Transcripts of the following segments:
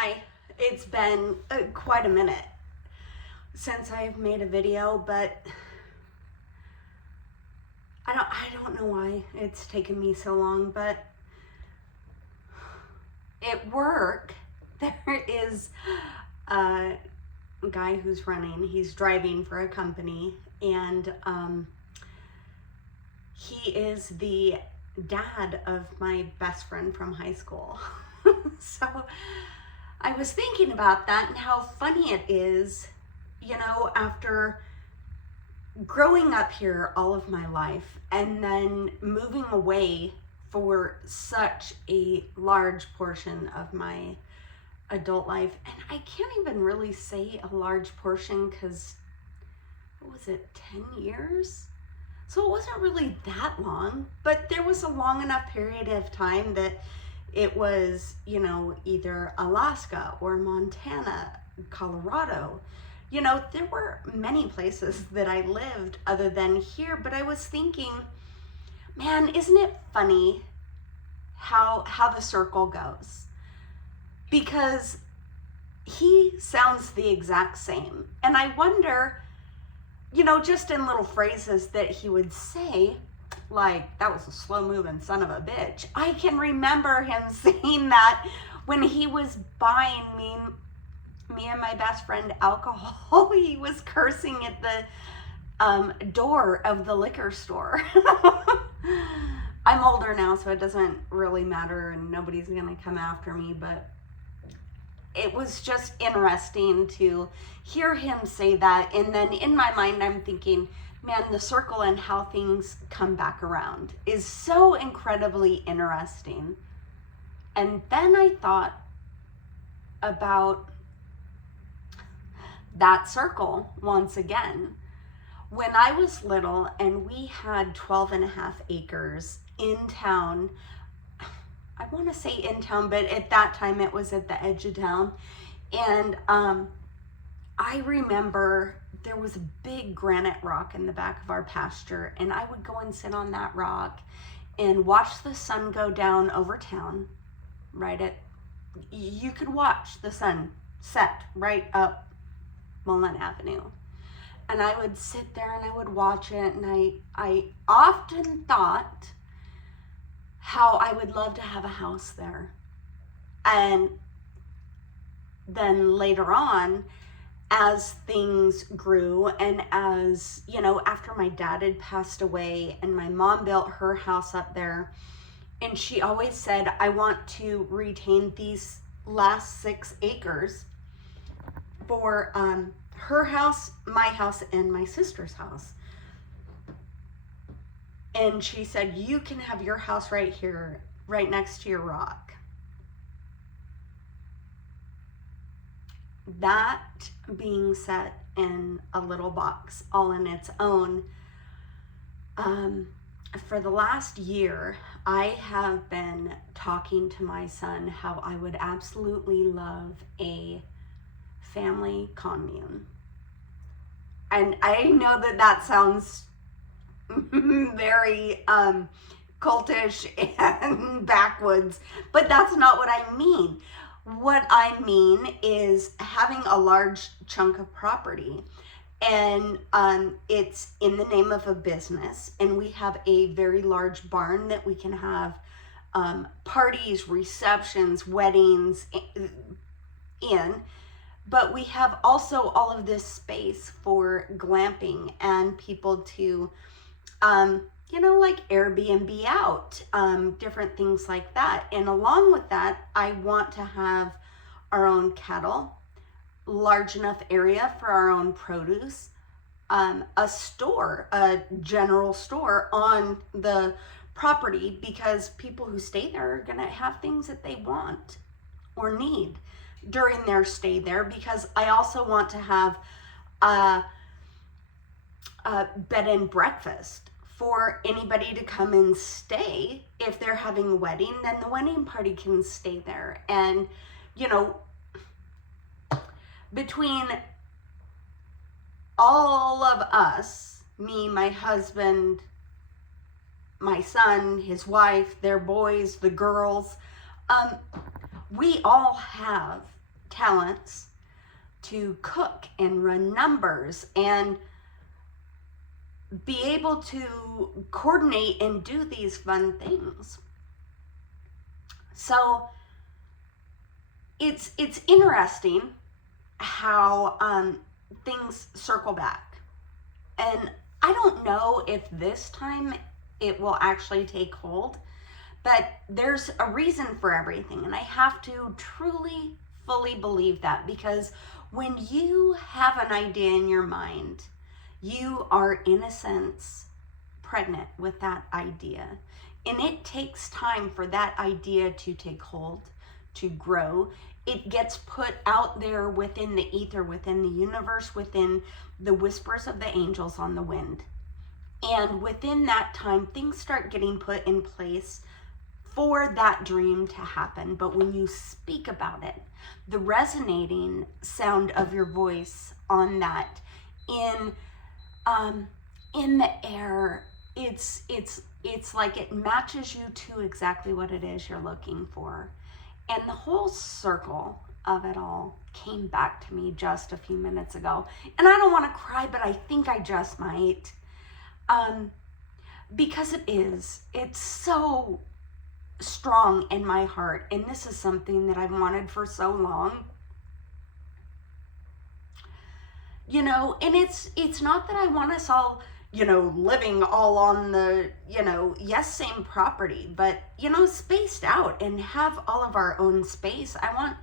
Hi, it's been quite a minute since I've made a video, but I don't know why it's taken me so long, but at work there is a guy who's he's driving for a company, and he is the dad of my best friend from high school. So I was thinking about that and how funny it is, after growing up here all of my life and then moving away for such a large portion of my adult life. And I can't even really say a large portion because, what was it, 10 years? So it wasn't really that long, but there was a long enough period of time that it was, either Alaska or Montana, Colorado. There were many places that I lived other than here, but I was thinking, man, isn't it funny how the circle goes? Because he sounds the exact same. And I wonder, just in little phrases that he would say, like, that was a slow-moving son of a bitch. I can remember him saying that when he was buying me and my best friend alcohol. He was cursing at the door of the liquor store. I'm older now, so it doesn't really matter, and nobody's gonna come after me, but it was just interesting to hear him say that. And then in my mind, I'm thinking, man, the circle and how things come back around is so incredibly interesting. And then I thought about that circle once again. When I was little and we had 12 and a half acres in town, I want to say in town, but at that time it was at the edge of town. And I remember there was a big granite rock in the back of our pasture, and I would go and sit on that rock and watch the sun go down over town. You could watch the sun set right up Mullen Avenue. And I would sit there and I would watch it, and I often thought how I would love to have a house there. And then later on, as things grew, and as, after my dad had passed away and my mom built her house up there, and she always said, I want to retain these last 6 acres for her house, my house, and my sister's house. And she said, you can have your house right here, right next to your rock. That being set in a little box all in its own, for the last year, I have been talking to my son how I would absolutely love a family commune. And I know that sounds very cultish and backwoods, but that's not what I mean. What I mean is having a large chunk of property, and it's in the name of a business, and we have a very large barn that we can have parties, receptions, weddings in. But we have also all of this space for glamping and people to, like Airbnb out, different things like that. And along with that, I want to have our own cattle, large enough area for our own produce, a general store on the property, because people who stay there are going to have things that they want or need during their stay there, because I also want to have a bed and breakfast for anybody to come and stay. If they're having a wedding, then the wedding party can stay there. And, between all of us, me, my husband, my son, his wife, their boys, the girls, we all have talents to cook and run numbers and be able to coordinate and do these fun things. So it's interesting how things circle back. And I don't know if this time it will actually take hold, but there's a reason for everything. And I have to truly, fully believe that, because when you have an idea in your mind, you are, in a sense, pregnant with that idea. And it takes time for that idea to take hold, to grow. It gets put out there within the ether, within the universe, within the whispers of the angels on the wind. And within that time, things start getting put in place for that dream to happen. But when you speak about it, the resonating sound of your voice on that in the air, it's like it matches you to exactly what it is you're looking for. And the whole circle of it all came back to me just a few minutes ago. And I don't want to cry, but I think I just might. Because it's so strong in my heart. And this is something that I've wanted for so long. You know, and it's not that I want us all, you know, living all on the, you know, yes, same property, but, you know, spaced out and have all of our own space. I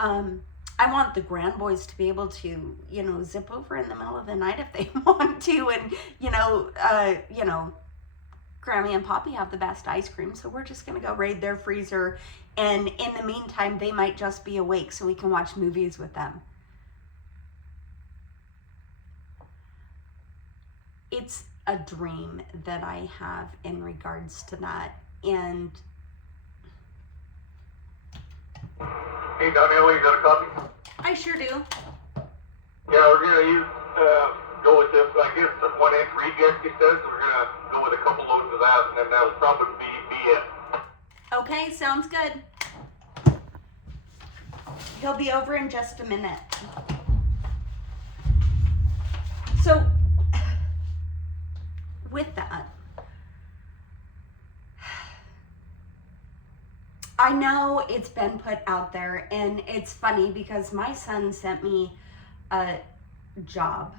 want the grand boys to be able to, you know, zip over in the middle of the night if they want to, and, you know, Grammy and Poppy have the best ice cream, so we're just going to go raid their freezer, and in the meantime, they might just be awake so we can watch movies with them. It's a dream that I have in regards to that. And hey, Donnell, you got a copy? I sure do. Yeah, we're gonna go with this. I guess the 1-inch reject, it says. We're gonna go with a couple loads of that, and then that'll probably be it. Okay, sounds good. He'll be over in just a minute. So, with that, I know it's been put out there, and it's funny because my son sent me a job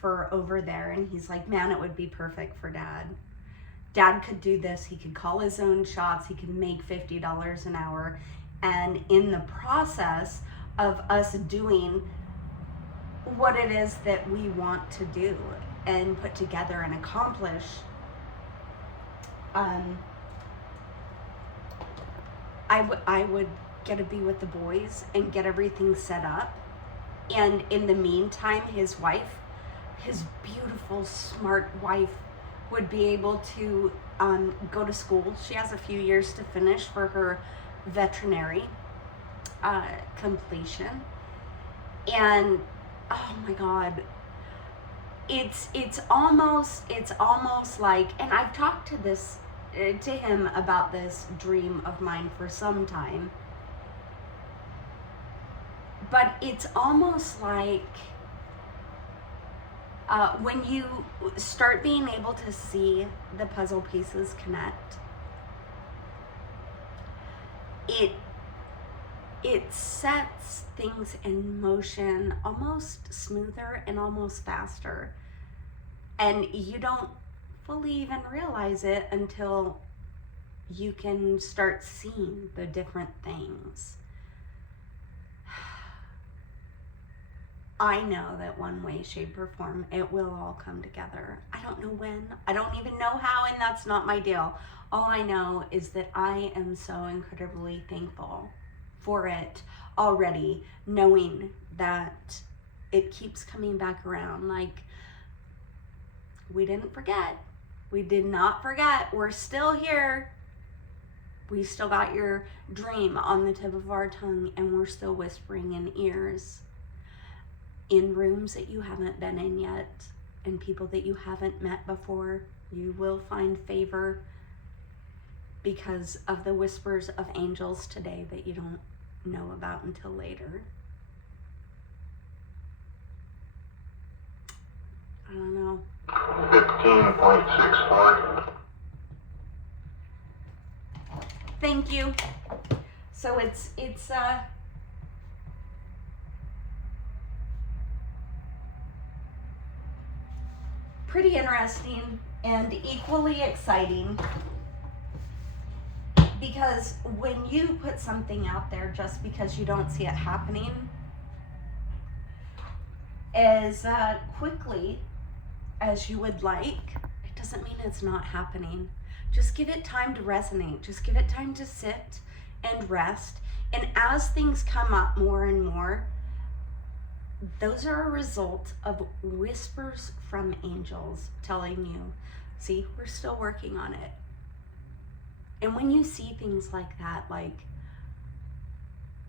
for over there, and he's like, man, it would be perfect for Dad. Dad could do this. He could call his own shots. He could make $50 an hour. And in the process of us doing what it is that we want to do and put together and accomplish, I would get to be with the boys and get everything set up. And in the meantime, his wife, his beautiful, smart wife, would be able to go to school. She has a few years to finish for her veterinary completion. And oh my God, it's almost like, and I've talked to him about this dream of mine for some time, but it's almost like when you start being able to see the puzzle pieces connect, it sets things in motion almost smoother and almost faster. And you don't fully even realize it until you can start seeing the different things. I know that one way, shape, or form, it will all come together. I don't know when. I don't even know how, and that's not my deal. All I know is that I am so incredibly thankful for it already, knowing that it keeps coming back around. Like, we didn't forget. We did not forget. We're still here. We still got your dream on the tip of our tongue, and we're still whispering in ears, in rooms that you haven't been in yet, and people that you haven't met before. You will find favor because of the whispers of angels today that you don't know about until later. I don't know. 15.64. Thank you. So it's pretty interesting and equally exciting, because when you put something out there just because you don't see it happening as quickly as you would like, it doesn't mean it's not happening. Just give it time to resonate. Just give it time to sit and rest. And as things come up more and more, those are a result of whispers from angels telling you, see, we're still working on it. And when you see things like that, like,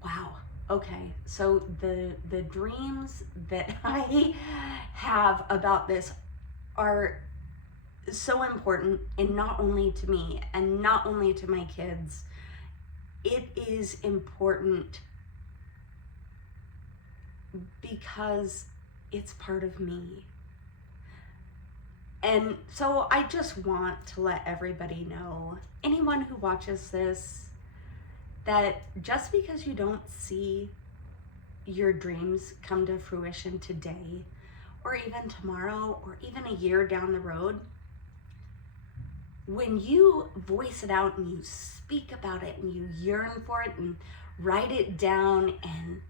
wow, okay, so the dreams that I have about this are so important, and not only to me and not only to my kids. It is important because it's part of me. And so I just want to let everybody know, anyone who watches this, that just because you don't see your dreams come to fruition today, or even tomorrow, or even a year down the road, when you voice it out and you speak about it and you yearn for it and write it down and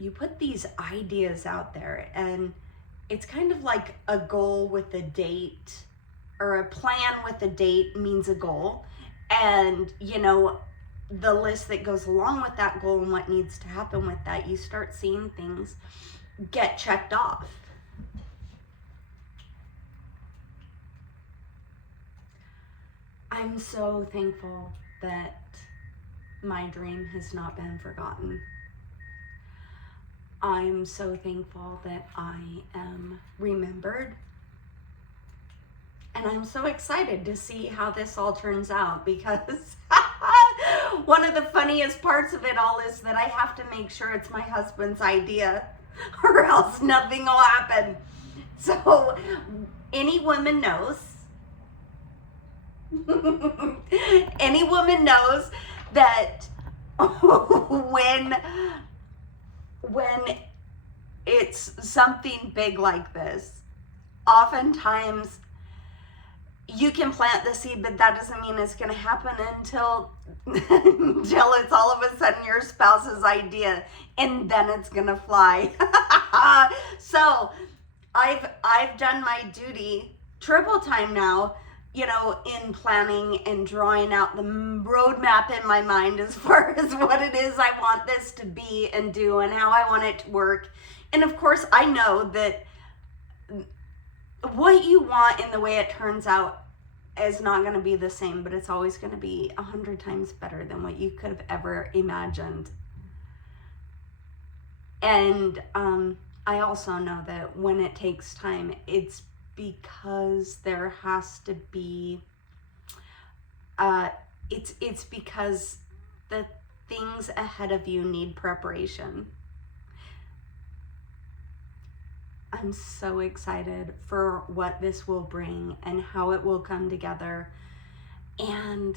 you put these ideas out there, and it's kind of like a goal with a date, or a plan with a date means a goal. And, you know, the list that goes along with that goal and what needs to happen with that, you start seeing things get checked off. I'm so thankful that my dream has not been forgotten. I'm so thankful that I am remembered. And I'm so excited to see how this all turns out, because one of the funniest parts of it all is that I have to make sure it's my husband's idea, or else nothing will happen. So any woman knows, any woman knows that when it's something big like this, oftentimes you can plant the seed, but that doesn't mean it's going to happen until it's all of a sudden your spouse's idea, and then it's going to fly. So I've done my duty triple time now, you know, in planning and drawing out the roadmap in my mind as far as what it is I want this to be and do and how I want it to work. And of course, I know that what you want in the way it turns out is not going to be the same, but it's always going to be 100 times better than what you could have ever imagined. And I also know that when it takes time, it's because there has to be it's because the things ahead of you need preparation. I'm so excited for what this will bring and how it will come together. And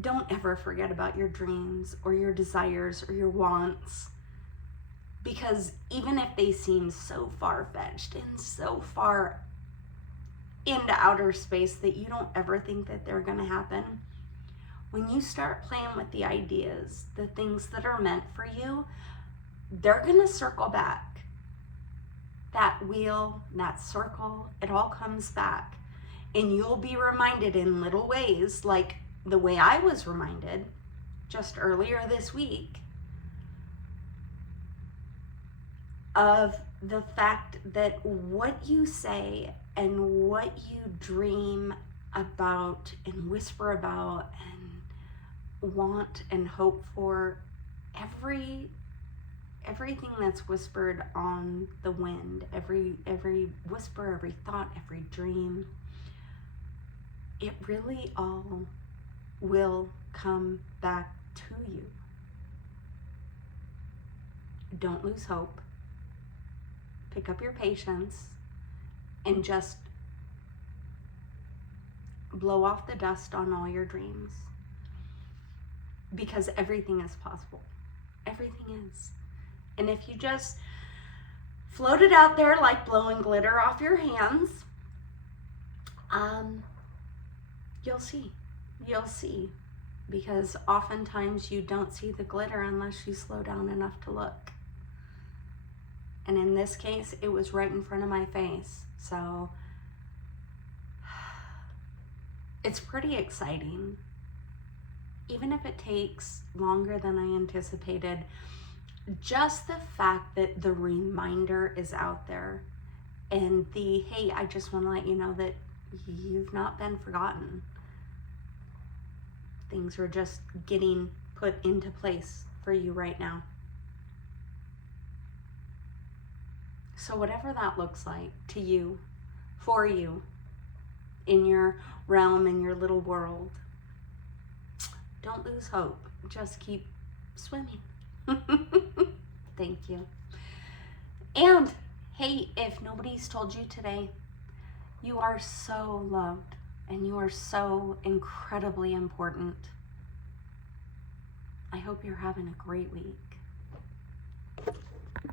don't ever forget about your dreams or your desires or your wants, because even if they seem so far-fetched and so far into outer space that you don't ever think that they're going to happen, when you start playing with the ideas, the things that are meant for you, they're going to circle back. That wheel, that circle, it all comes back. And you'll be reminded in little ways, like the way I was reminded just earlier this week, of the fact that what you say and what you dream about and whisper about and want and hope for, everything that's whispered on the wind, every whisper, every thought, every dream, it really all will come back to you. don't lose hope. Pick up your patience and just blow off the dust on all your dreams. Because everything is possible. Everything is. And if you just float it out there like blowing glitter off your hands, you'll see. You'll see. Because oftentimes you don't see the glitter unless you slow down enough to look. And in this case, it was right in front of my face. So it's pretty exciting. Even if it takes longer than I anticipated, just the fact that the reminder is out there and the, hey, I just want to let you know that you've not been forgotten. Things are just getting put into place for you right now. So whatever that looks like to you, for you, in your realm, in your little world, don't lose hope. Just keep swimming. Thank you. And hey, if nobody's told you today, you are so loved and you are so incredibly important. I hope you're having a great week.